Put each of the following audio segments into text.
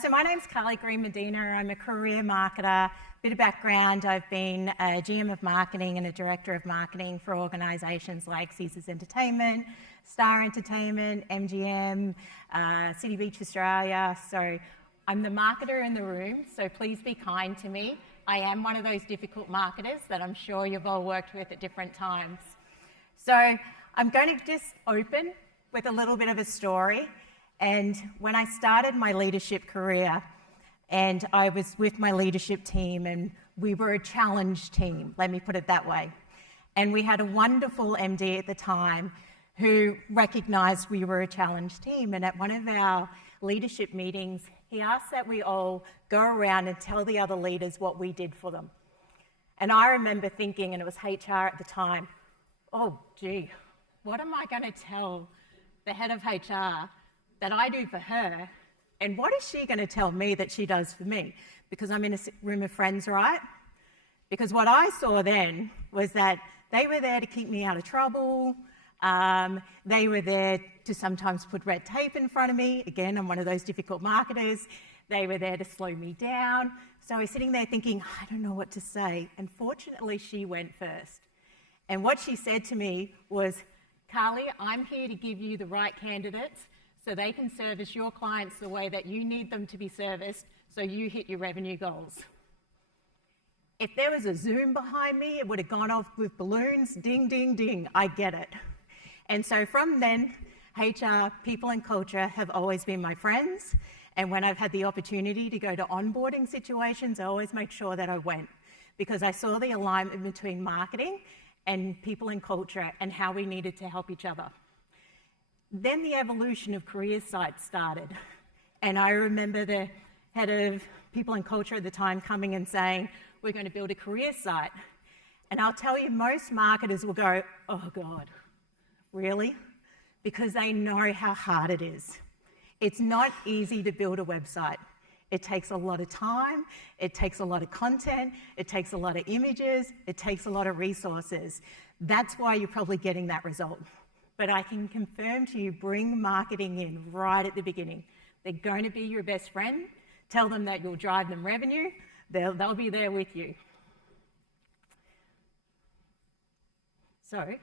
So my name's Carly Green-Medina. I'm a career marketer. Bit of background, I've been a GM of marketing and a director of marketing for organisations like Caesars Entertainment, Star Entertainment, MGM, City Beach Australia. So I'm the marketer in the room, so please be kind to me. I am one of those difficult marketers that I'm sure you've all worked with at different times. So I'm going to just open with a little bit of a story. And when I started my leadership career, and I was with my leadership team, and we were a challenge team, let me put it that way. And we had a wonderful MD at the time who recognised we were a challenge team. And at one of our leadership meetings, he asked that we all go around and tell the other leaders what we did for them. And I remember thinking, and it was HR at the time, oh, gee, what am I going to tell the head of HR that I do for her, and what is she going to tell me that she does for me? Because I'm in a room of friends, right? Because what I saw then was that they were there to keep me out of trouble. They were there to sometimes put red tape in front of me. Again, I'm one of those difficult marketers. They were there to slow me down. So I was sitting there thinking, I don't know what to say. And fortunately, she went first. And what she said to me was, Carly, I'm here to give you the right candidates so they can service your clients the way that you need them to be serviced so you hit your revenue goals. If there was a Zoom behind me, it would have gone off with balloons, ding, ding, ding, I get it. And so from then, HR, people and culture have always been my friends. And when I've had the opportunity to go to onboarding situations, I always make sure that I went because I saw the alignment between marketing and people and culture and how we needed to help each other. Then the evolution of career sites started. And I remember the head of people and culture at the time coming and saying, we're going to build a career site. And I'll tell you, most marketers will go, oh God, really? Because they know how hard it is. It's not easy to build a website. It takes a lot of time, it takes a lot of content, it takes a lot of images, it takes a lot of resources. That's why you're probably getting that result. But I can confirm to you, bring marketing in right at the beginning. They're going to be your best friend. Tell them that you'll drive them revenue. They'll be there with you. So,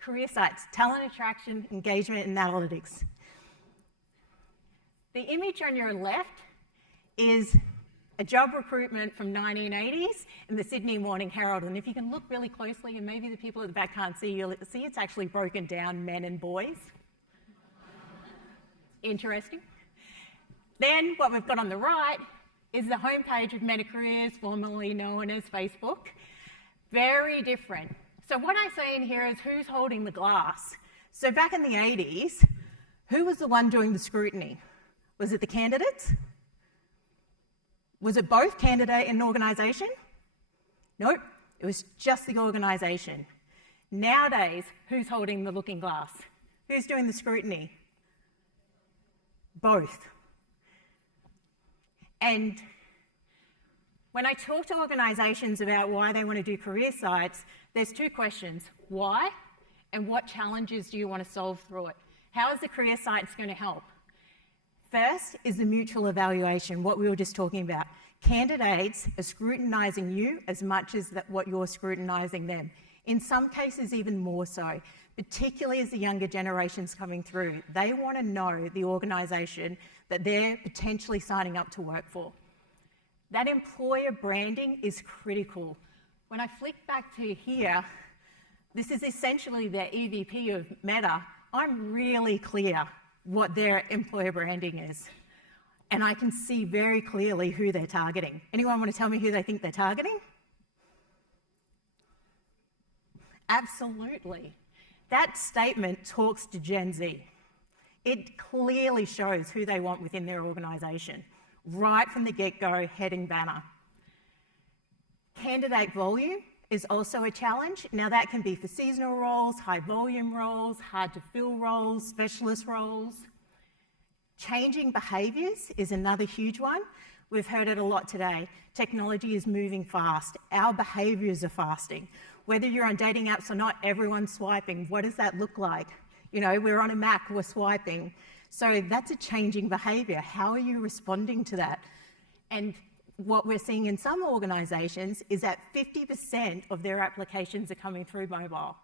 career sites, talent attraction, engagement, and analytics. The image on your left is a job recruitment from 1980s in the Sydney Morning Herald. And if you can look really closely, and maybe the people at the back can't see, you'll see it's actually broken down men and boys. Interesting. Then what we've got on the right is the homepage of MetaCareers, formerly known as Facebook. Very different. So what I say in here is who's holding the glass. So back in the 80s, who was the one doing the scrutiny? Was it the candidates? Was it both candidate and organisation? Nope, it was just the organisation. Nowadays, who's holding the looking glass? Who's doing the scrutiny? Both. And when I talk to organisations about why they want to do career sites, there's two questions. Why? And what challenges do you want to solve through it? How is the career sites going to help? First is the mutual evaluation, what we were just talking about. Candidates are scrutinising you as much as what you're scrutinising them. In some cases, even more so, particularly as the younger generation's coming through. They want to know the organisation that they're potentially signing up to work for. That employer branding is critical. When I flick back to here, this is essentially their EVP of Meta. I'm really clear what their employer branding is. And I can see very clearly who they're targeting. Anyone want to tell me who they think they're targeting? Absolutely. That statement talks to Gen Z. It clearly shows who they want within their organisation, right from the get-go, heading banner. Candidate volume is also a challenge. Now that can be for seasonal roles, high volume roles, hard to fill roles, specialist roles. Changing behaviours is another huge one. We've heard it a lot today. Technology is moving fast. Our behaviours are fasting. Whether you're on dating apps or not, everyone's swiping. What does that look like? You know, we're on a Mac, we're swiping. So that's a changing behaviour. How are you responding to that? And what we're seeing in some organisations is that 50% of their applications are coming through mobile.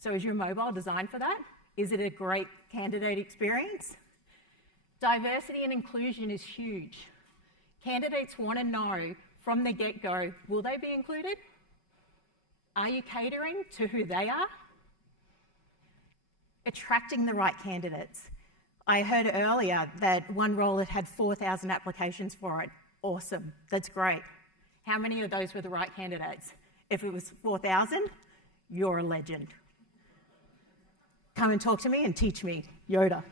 So is your mobile designed for that? Is it a great candidate experience? Diversity and inclusion is huge. Candidates want to know from the get-go, will they be included? Are you catering to who they are? Attracting the right candidates. I heard earlier that one role had had 4,000 applications for it. Awesome, that's great. How many of those were the right candidates? If it was 4,000, you're a legend. Come and talk to me and teach me, Yoda.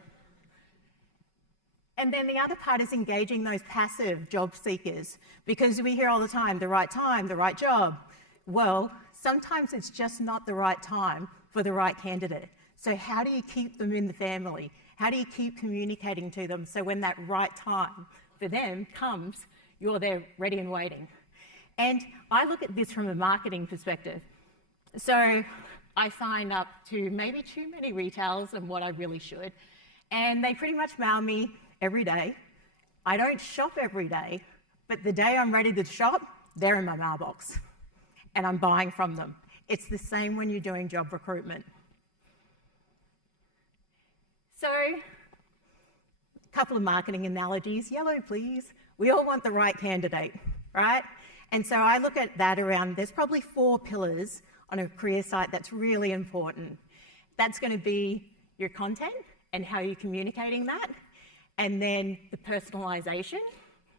And then the other part is engaging those passive job seekers, because we hear all the time, the right job. Well, sometimes it's just not the right time for the right candidate. So how do you keep them in the family? How do you keep communicating to them so when that right time for them comes, you're there ready and waiting? And I look at this from a marketing perspective. So I sign up to maybe too many retailers than what I really should, and they pretty much mail me every day. I don't shop every day, but the day I'm ready to shop, they're in my mailbox, and I'm buying from them. It's the same when you're doing job recruitment. So, a couple of marketing analogies. Yellow, please. We all want the right candidate, right? And so I look at that around, there's probably 4 pillars on a career site that's really important. That's going to be your content and how you're communicating that. And then the personalisation.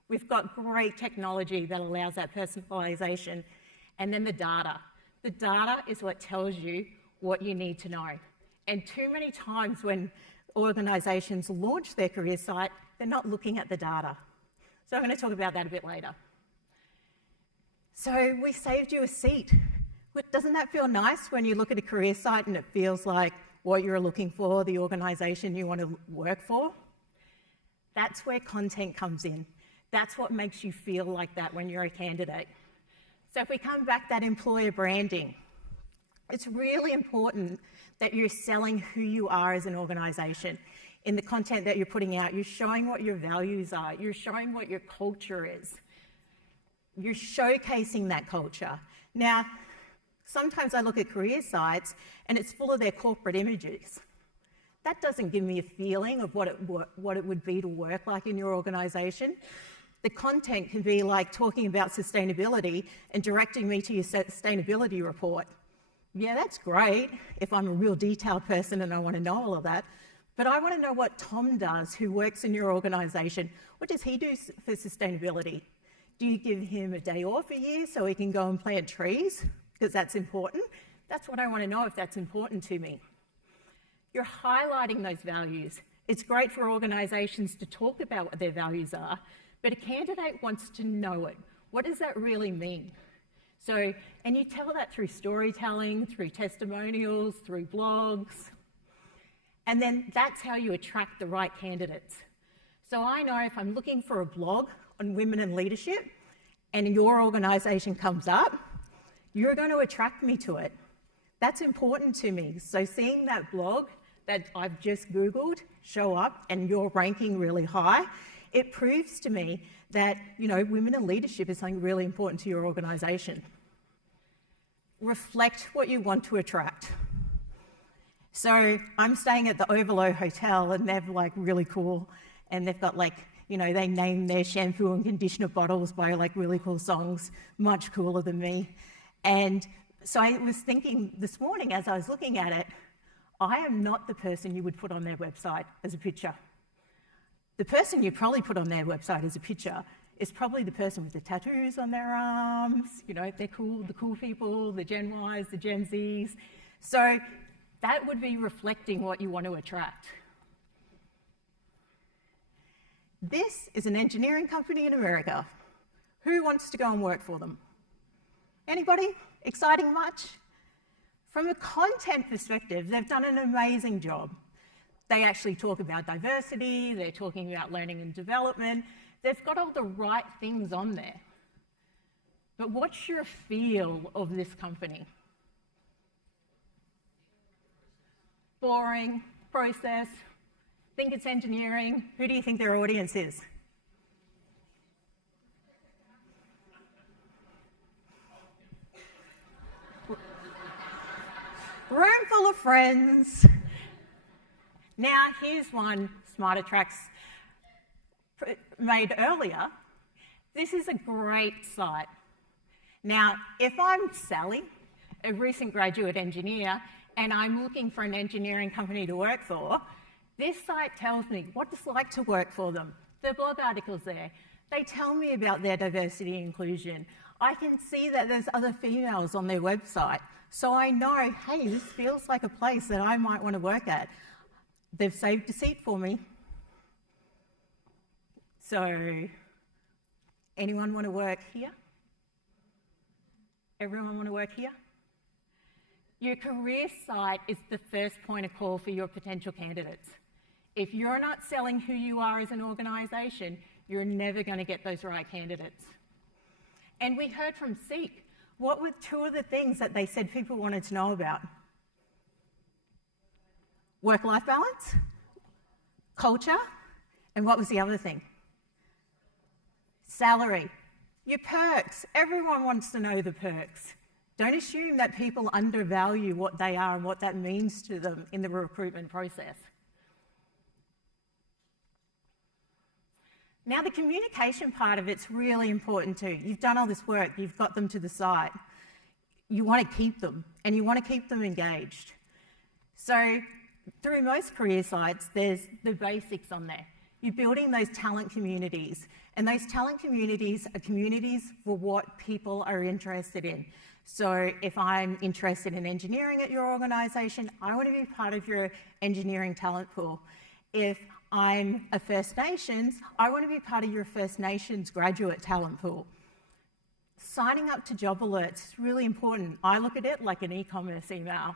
We've got great technology that allows that personalisation. And then the data. The data is what tells you what you need to know. And too many times when organisations launch their career site, they're not looking at the data. So I'm going to talk about that a bit later. So we saved you a seat. But doesn't that feel nice when you look at a career site and it feels like what you're looking for, the organisation you want to work for? That's where content comes in. That's what makes you feel like that when you're a candidate. So if we come back that employer branding, it's really important that you're selling who you are as an organisation. In the content that you're putting out, you're showing what your values are. You're showing what your culture is. You're showcasing that culture. Now, sometimes I look at career sites and it's full of their corporate images. That doesn't give me a feeling of what it would be to work like in your organisation. The content can be like talking about sustainability and directing me to your sustainability report. Yeah, that's great if I'm a real detailed person and I want to know all of that. But I want to know what Tom does, who works in your organisation. What does he do for sustainability? Do you give him a day off a year so he can go and plant trees? Because that's important. That's what I want to know if that's important to me. You're highlighting those values. It's great for organisations to talk about what their values are, but a candidate wants to know it. What does that really mean? So, and you tell that through storytelling, through testimonials, through blogs, and then that's how you attract the right candidates. So I know if I'm looking for a blog on women in leadership and your organisation comes up, you're going to attract me to it. That's important to me. So seeing that blog that I've just Googled show up and you're ranking really high, it proves to me that, you know, women in leadership is something really important to your organisation. Reflect what you want to attract. So I'm staying at the Overlook Hotel and they're like really cool and they've got like, you know, they name their shampoo and conditioner bottles by like really cool songs, much cooler than me. And so I was thinking this morning as I was looking at it, I am not the person you would put on their website as a picture. The person you probably put on their website as a picture is probably the person with the tattoos on their arms, you know, they're cool, the cool people, the Gen Ys, the Gen Zs. So that would be reflecting what you want to attract. This is an engineering company in America. Who wants to go and work for them? Anybody? Exciting much? From a content perspective, they've done an amazing job. They actually talk about diversity, they're talking about learning and development. They've got all the right things on there. But what's your feel of this company? Boring, process, Think it's engineering. Who do you think their audience is? Room full of friends. Now, here's one SmartRecruiters made earlier. This is a great site. Now, if I'm Sally, a recent graduate engineer, and I'm looking for an engineering company to work for, this site tells me what it's like to work for them. Their blog articles there. They tell me about their diversity and inclusion. I can see that there's other females on their website. So I know, hey, this feels like a place that I might want to work at. They've saved a seat for me. So, anyone want to work here? Everyone want to work here? Your career site is the first point of call for your potential candidates. If you're not selling who you are as an organisation, you're never going to get those right candidates. And we heard from Seek. What were two of the things that they said people wanted to know about? Work-life balance, culture, and what was the other thing? Salary. Your perks. Everyone wants to know the perks. Don't assume that people undervalue what they are and what that means to them in the recruitment process. Now, the communication part of it's really important too. You've done all this work, you've got them to the site. You want to keep them, and you want to keep them engaged. So, through most career sites, there's the basics on there. You're building those talent communities, and those talent communities are communities for what people are interested in. So, if I'm interested in engineering at your organisation, I want to be part of your engineering talent pool. If I'm a First Nations, I want to be part of your First Nations graduate talent pool. Signing up to job alerts is really important. I look at it like an e-commerce email.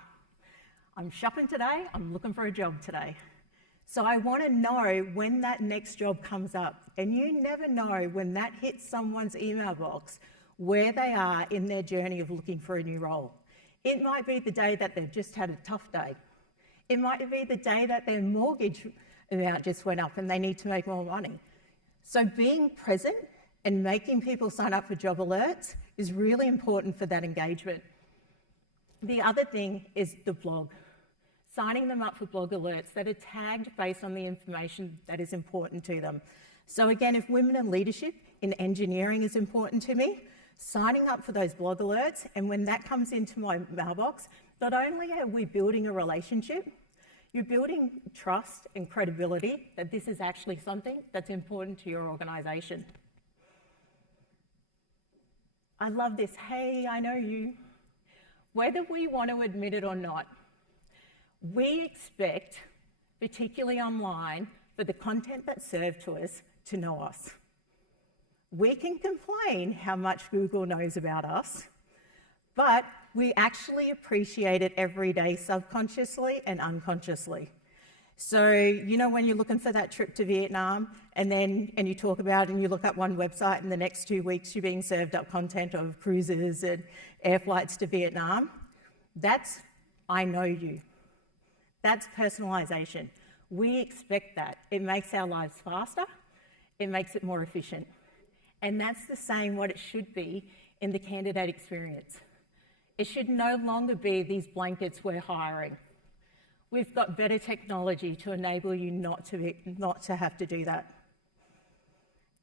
I'm shopping today, I'm looking for a job today. So I want to know when that next job comes up. And you never know when that hits someone's email box where they are in their journey of looking for a new role. It might be the day that they've just had a tough day. It might be the day that their mortgage amount just went up and they need to make more money. So being present and making people sign up for job alerts is really important for that engagement. The other thing is the blog. Signing them up for blog alerts that are tagged based on the information that is important to them. So again, if women in leadership in engineering is important to me, signing up for those blog alerts, and when that comes into my mailbox, not only are we building a relationship, you're building trust and credibility that this is actually something that's important to your organisation. I love this, hey, I know you. Whether we want to admit it or not, we expect, particularly online, for the content that's served to us to know us. We can complain how much Google knows about us, but we actually appreciate it every day subconsciously and unconsciously. So, you know, when you're looking for that trip to Vietnam and you talk about it and you look up one website and the next 2 weeks you're being served up content of cruises and air flights to Vietnam, that's I know you. That's personalisation. We expect that. It makes our lives faster, it makes it more efficient. And that's the same what it should be in the candidate experience. It should no longer be these blankets we're hiring. We've got better technology to enable you not to have to do that.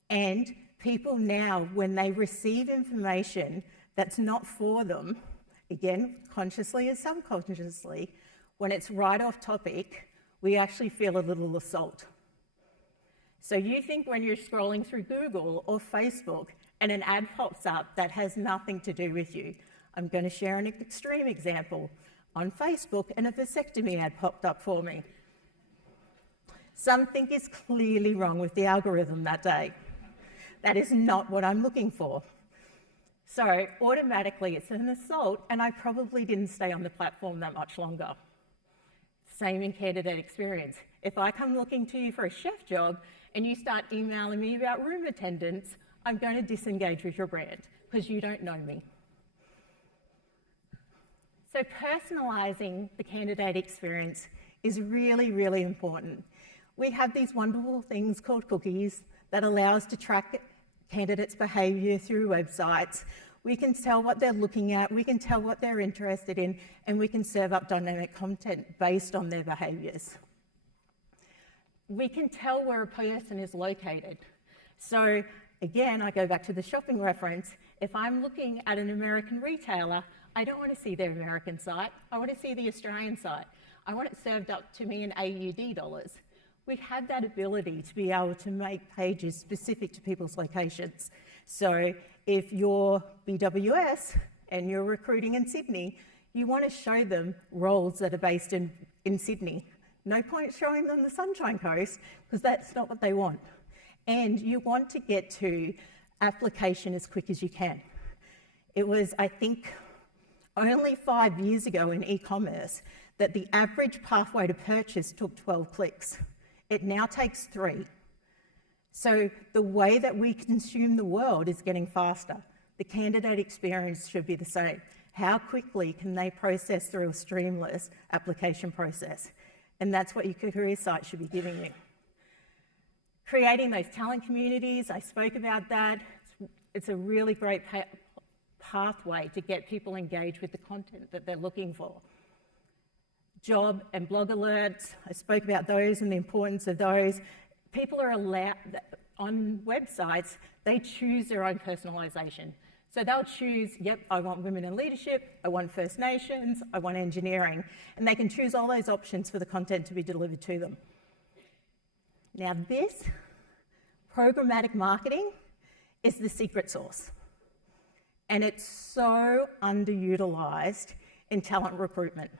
And people now, when they receive information that's not for them, again, consciously and subconsciously, when it's right off topic, we actually feel a little assault. So you think when you're scrolling through Google or Facebook and an ad pops up that has nothing to do with you. I'm going to share an extreme example. On Facebook, and a vasectomy ad popped up for me. Something is clearly wrong with the algorithm that day. That is not what I'm looking for. So automatically it's an assault, and I probably didn't stay on the platform that much longer. Same in candidate experience. If I come looking to you for a chef job and you start emailing me about room attendants, I'm going to disengage with your brand because you don't know me. So personalising the candidate experience is really, really important. We have these wonderful things called cookies that allow us to track candidates' behaviour through websites. We can tell what they're looking at, we can tell what they're interested in, and we can serve up dynamic content based on their behaviours. We can tell where a person is located. So again, I go back to the shopping reference. If I'm looking at an American retailer, I don't want to see their American site, I want to see the Australian site. I want it served up to me in AUD dollars. We have that ability to be able to make pages specific to people's locations. So if you're BWS and you're recruiting in Sydney, you want to show them roles that are based in Sydney. No point showing them the Sunshine Coast because that's not what they want. And you want to get to application as quick as you can. It was, I think, only 5 years ago in e-commerce that the average pathway to purchase took 12 clicks. It now takes 3. So the way that we consume the world is getting faster. The candidate experience should be the same. How quickly can they process through a streamless application process? And that's what your career site should be giving you. Creating those talent communities, I spoke about that. It's a really great pathway to get people engaged with the content that they're looking for. Job and blog alerts, I spoke about those and the importance of those. People are allowed, on websites, they choose their own personalisation. So they'll choose, yep, I want women in leadership, I want First Nations, I want engineering, and they can choose all those options for the content to be delivered to them. Now this, programmatic marketing, is the secret sauce. And it's so underutilised in talent recruitment.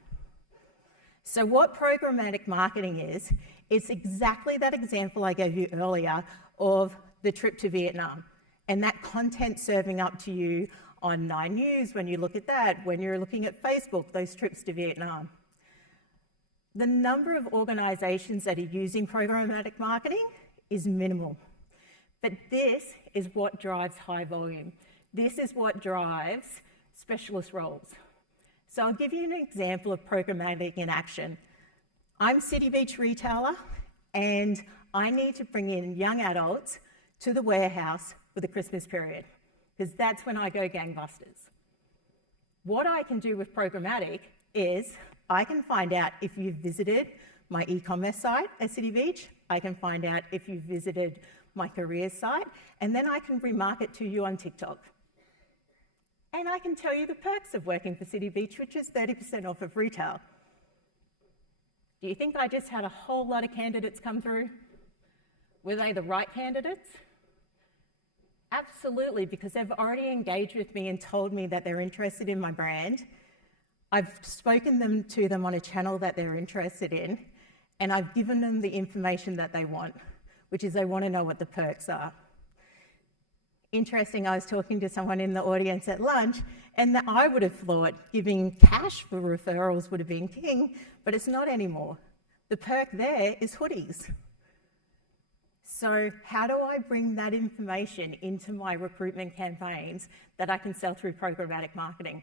So what programmatic marketing is, it's exactly that example I gave you earlier of the trip to Vietnam and that content serving up to you on 9 News when you look at that, when you're looking at Facebook, those trips to Vietnam. The number of organisations that are using programmatic marketing is minimal. But this is what drives high volume. This is what drives specialist roles. So I'll give you an example of programmatic in action. I'm City Beach retailer and I need to bring in young adults to the warehouse for the Christmas period because that's when I go gangbusters. What I can do with programmatic is I can find out if you've visited my e-commerce site at City Beach, I can find out if you've visited my careers site, and then I can remarket to you on TikTok. And I can tell you the perks of working for City Beach, which is 30% off of retail. Do you think I just had a whole lot of candidates come through? Were they the right candidates? Absolutely, because they've already engaged with me and told me that they're interested in my brand. I've spoken to them on a channel that they're interested in, and I've given them the information that they want, which is they want to know what the perks are. Interesting, I was talking to someone in the audience at lunch, and that I would have thought giving cash for referrals would have been king, but it's not anymore. The perk there is hoodies. So how do I bring that information into my recruitment campaigns that I can sell through programmatic marketing?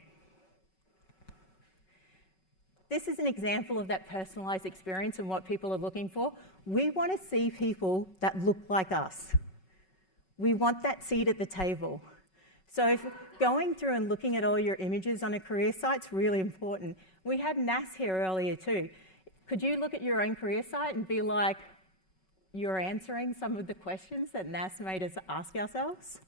This is an example of that personalised experience and what people are looking for. We want to see people that look like us. We want that seat at the table. So if going through and looking at all your images on a career site is really important. We had Nas here earlier too. Could you look at your own career site and be like, you're answering some of the questions that Nas made us ask ourselves?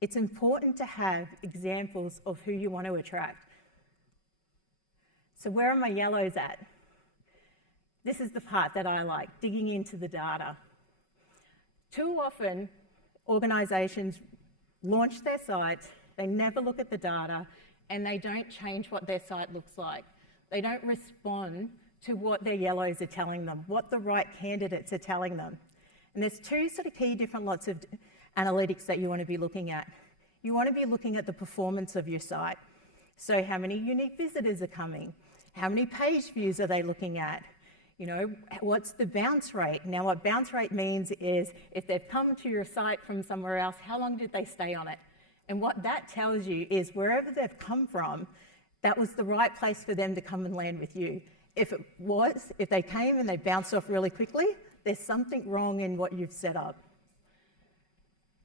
It's important to have examples of who you want to attract. So where are my yellows at? This is the part that I like, digging into the data. Too often, organisations launch their sites, they never look at the data, and they don't change what their site looks like. They don't respond to what their yellows are telling them, what the right candidates are telling them. And there's two sort of key different lots of analytics that you want to be looking at. You want to be looking at the performance of your site. So how many unique visitors are coming? How many page views are they looking at? You know, what's the bounce rate? Now what bounce rate means is if they've come to your site from somewhere else, how long did they stay on it? And what that tells you is wherever they've come from, that was the right place for them to come and land with you. If they came and they bounced off really quickly, there's something wrong in what you've set up.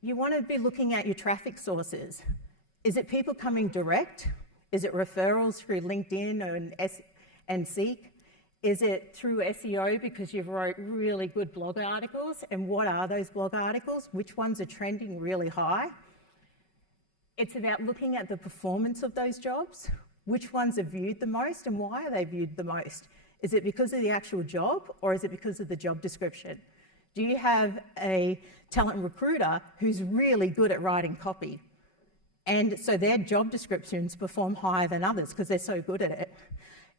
You want to be looking at your traffic sources. Is it people coming direct? Is it referrals through LinkedIn and Seek? Is it through SEO because you've wrote really good blog articles? And what are those blog articles? Which ones are trending really high? It's about looking at the performance of those jobs. Which ones are viewed the most and why are they viewed the most? Is it because of the actual job or is it because of the job description? Do you have a talent recruiter who's really good at writing copy? And so their job descriptions perform higher than others because they're so good at it.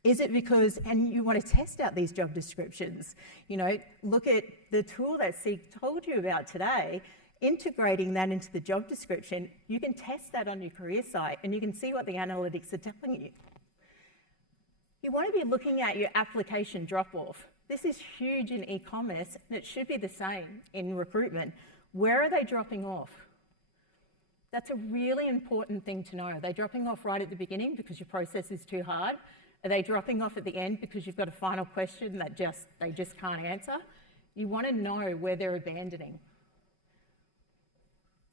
Is it because, and you want to test out these job descriptions, you know, look at the tool that Seek told you about today, integrating that into the job description, you can test that on your career site and you can see what the analytics are telling you. You want to be looking at your application drop-off. This is huge in e-commerce and it should be the same in recruitment. Where are they dropping off? That's a really important thing to know. Are they dropping off right at the beginning because your process is too hard? Are they dropping off at the end because you've got a final question that they just can't answer? You want to know where they're abandoning.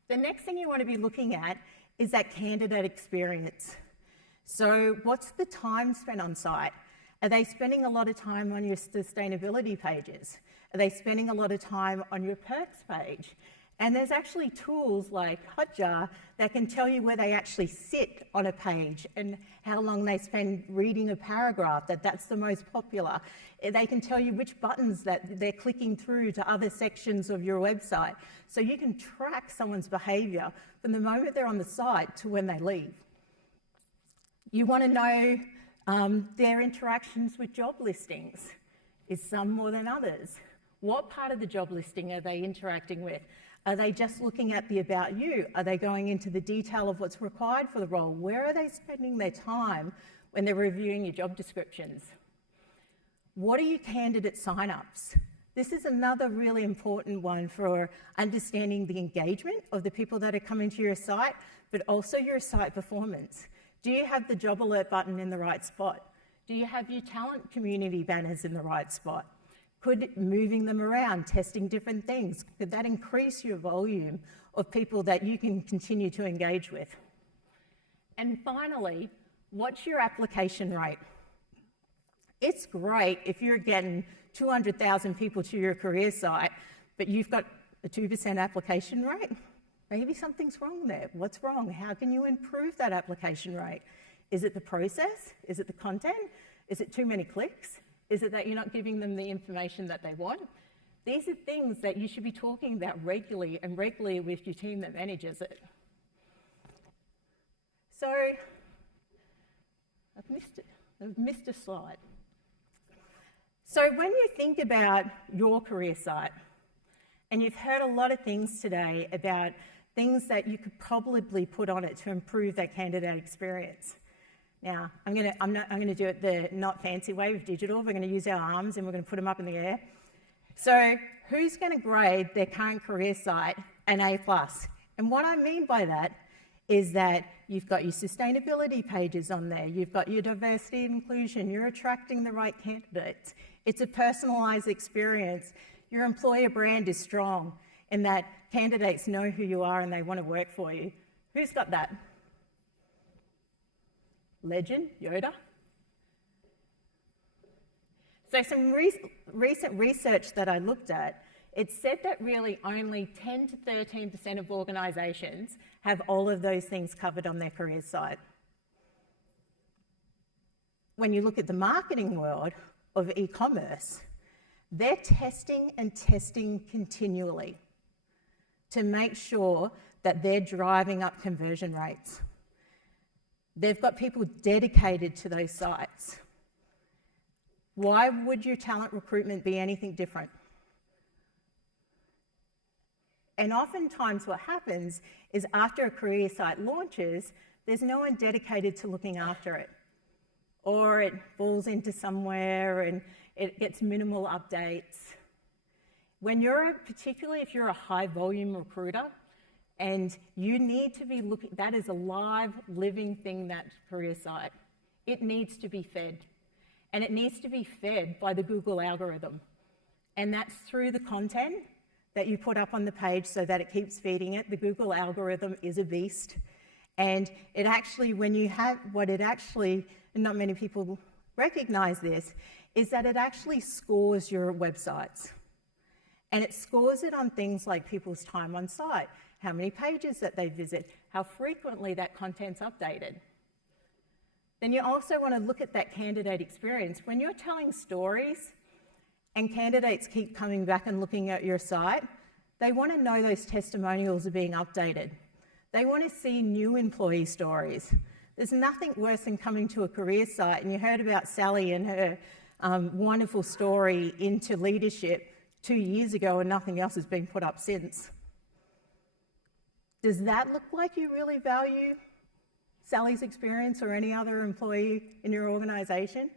The next thing you want to be looking at is that candidate experience. So what's the time spent on site? Are they spending a lot of time on your sustainability pages? Are they spending a lot of time on your perks page? And there's actually tools like Hotjar that can tell you where they actually sit on a page and how long they spend reading a paragraph, that's the most popular. They can tell you which buttons that they're clicking through to other sections of your website. So you can track someone's behaviour from the moment they're on the site to when they leave. You want to know their interactions with job listings. Is some more than others? What part of the job listing are they interacting with? Are they just looking at the about you? Are they going into the detail of what's required for the role? Where are they spending their time when they're reviewing your job descriptions? What are your candidate sign-ups? This is another really important one for understanding the engagement of the people that are coming to your site, but also your site performance. Do you have the job alert button in the right spot? Do you have your talent community banners in the right spot? Could moving them around, testing different things, could that increase your volume of people that you can continue to engage with? And finally, what's your application rate? It's great if you're getting 200,000 people to your career site, but you've got a 2% application rate. Maybe something's wrong there. What's wrong? How can you improve that application rate? Is it the process? Is it the content? Is it too many clicks? Is it that you're not giving them the information that they want? These are things that you should be talking about regularly and regularly with your team that manages it. So, I've missed a slide. So when you think about your career site, and you've heard a lot of things today about things that you could probably put on it to improve that candidate experience. Now, I'm going to do it the not fancy way with digital. We're going to use our arms and we're going to put them up in the air. So who's going to grade their current career site an A+? And what I mean by that is that you've got your sustainability pages on there, you've got your diversity and inclusion, you're attracting the right candidates, it's a personalised experience, your employer brand is strong in that candidates know who you are and they want to work for you. Who's got that? Legend, Yoda. So some recent research that I looked at, it said that really only 10 to 13% of organisations have all of those things covered on their career site. When you look at the marketing world of e-commerce, they're testing and testing continually to make sure that they're driving up conversion rates. They've got people dedicated to those sites. Why would your talent recruitment be anything different? And oftentimes what happens is after a career site launches, there's no one dedicated to looking after it. Or it falls into somewhere and it gets minimal updates. Particularly if you're a high volume recruiter, and you need to be looking, that is a live, living thing, that career site. It needs to be fed. And it needs to be fed by the Google algorithm. And that's through the content that you put up on the page so that it keeps feeding it. The Google algorithm is a beast. And it actually, when you have, what it actually, and not many people recognize this, is that it actually scores your websites. And it scores it on things like people's time on site, how many pages that they visit, how frequently that content's updated. Then you also want to look at that candidate experience. When you're telling stories and candidates keep coming back and looking at your site, they want to know those testimonials are being updated. They want to see new employee stories. There's nothing worse than coming to a career site, and you heard about Sally and her wonderful story into leadership 2 years ago, and nothing else has been put up since. Does that look like you really value Sally's experience or any other employee in your organisation?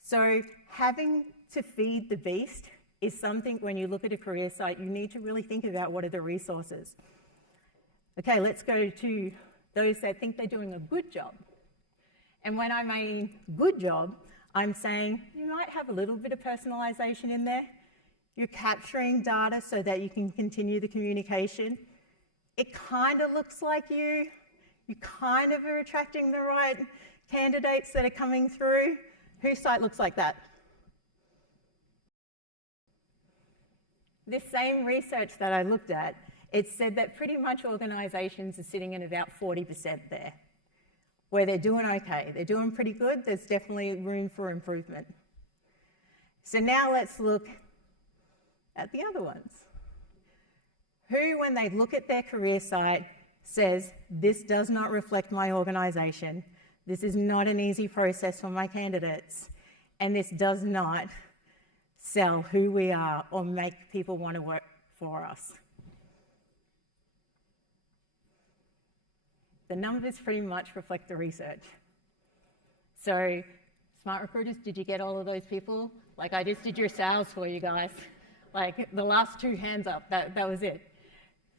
So having to feed the beast is something when you look at a career site, you need to really think about what are the resources. Okay, let's go to those that think they're doing a good job. And when I mean good job, I'm saying you might have a little bit of personalisation in there. You're capturing data so that you can continue the communication. It kind of looks like you kind of are attracting the right candidates that are coming through. Whose site looks like that? This same research that I looked at, it said that pretty much organisations are sitting in about 40% there, where they're doing okay. They're doing pretty good. There's definitely room for improvement. So now let's look at the other ones. Who, when they look at their career site, says, this does not reflect my organisation, this is not an easy process for my candidates, and this does not sell who we are or make people want to work for us. The numbers pretty much reflect the research. So, SmartRecruiters, did you get all of those people? Like, I just did your sales for you guys. Like, the last 2 hands up, that was it.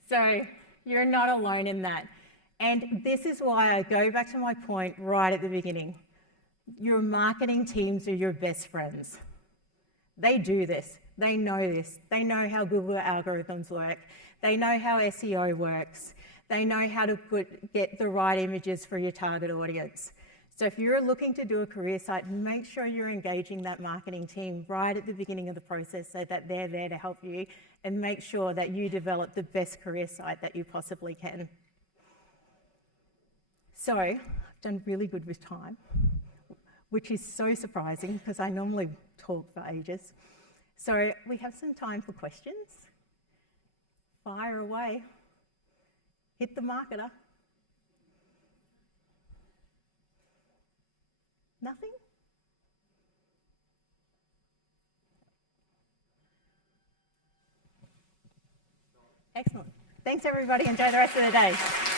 So, you're not alone in that. And this is why I go back to my point right at the beginning. Your marketing teams are your best friends. They do this. They know this. They know how Google algorithms work. They know how SEO works. They know how to get the right images for your target audience. So if you're looking to do a career site, make sure you're engaging that marketing team right at the beginning of the process so that they're there to help you and make sure that you develop the best career site that you possibly can. So I've done really good with time, which is so surprising because I normally talk for ages. So we have some time for questions. Fire away. Hit the marketer. Nothing? Excellent. Thanks, everybody. Enjoy the rest of the day.